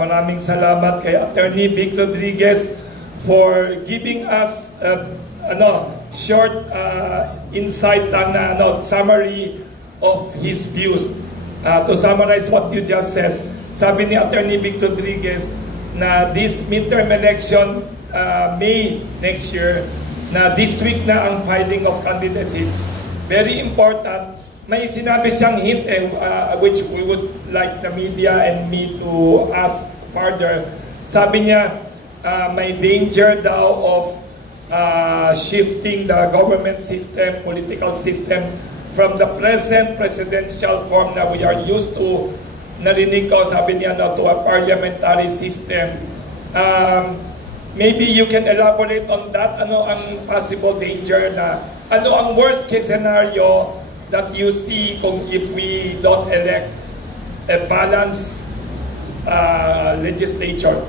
Maraming salamat kay Attorney Vic Rodriguez for giving us short insight and summary of his views. To summarize what you just said, sabi ni Attorney Vic Rodriguez na this midterm election May next year, na this week na ang filing of candidacies. Very important. May sinabi siyang hint which we would like the media and me to ask further. Sabi niya may danger daw of shifting the government system, political system from the present presidential form na we are used to. Narinig ko, sabi niya, to a parliamentary system. Maybe you can elaborate on that. Ano ang possible danger na, ano ang worst case scenario that you see kung if we don't elect a balanced legislature?